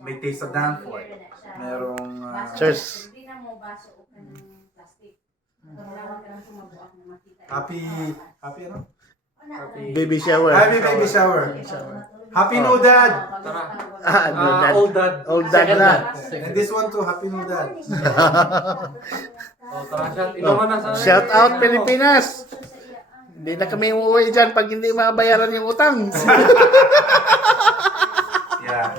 may taste of Danforth. Merong Cheers. happy ano? Baby shower. Happy baby shower. Happy new dad. Dad. Old dad. Old dad na. And this one too, happy new dad. Tara siya. Inuman na sa... Shout out Pilipinas. Hindi na kami uuwi dyan pag hindi mabayaran yung utang. Yeah.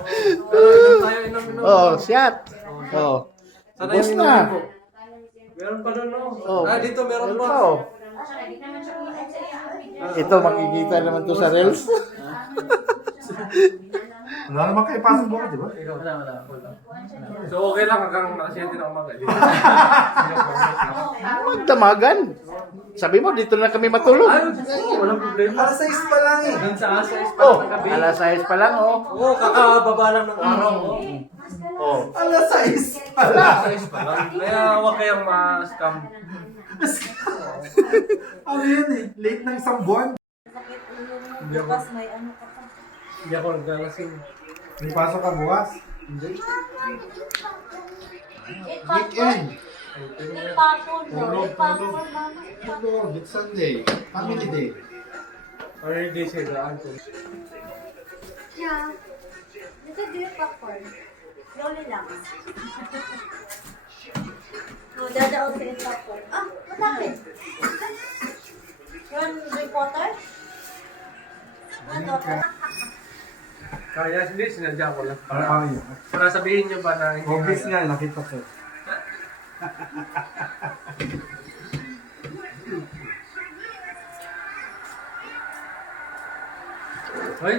Inom. Oh, shot. Oh. Sana Ubus yung na. inumin po. Meron pa doon, no? Oh. Dito meron pa. Oh. Ito makikita naman to sa Reels. Wala naman kayo pasok bukas, di ba? Wala. So okay lang hanggang 7 na umaga. Magdamagan. Sabi mo, dito na kami matulog. Walang problema. Alas 6 pa lang eh. Dun sa asa is Oh, pa ng gabi. alas 6 pa lang, oh. Oo, kakababa lang ng araw. Oh. Alas 6 pa lang. Kaya huwag kayong ma-scam. Ano yan eh? Late ng isang buwan. Bukas may ano ka pa. Hindi ako naglalasing. May pasok ka bukas? Hindi. Weekend. Tulog. It's Sunday. Family day. Or hindi siya daan ko. Yeah. Dito do yung popcorn. Loli lang. Dadaon sa yung popcorn. Ah, matapit. Yun, drink water? Ano to? Kaya hindi, sinadya ko lang. Para yun. Para sabihin nyo ba na hindi Obvious kaya? nga, nakita ko. Hoy,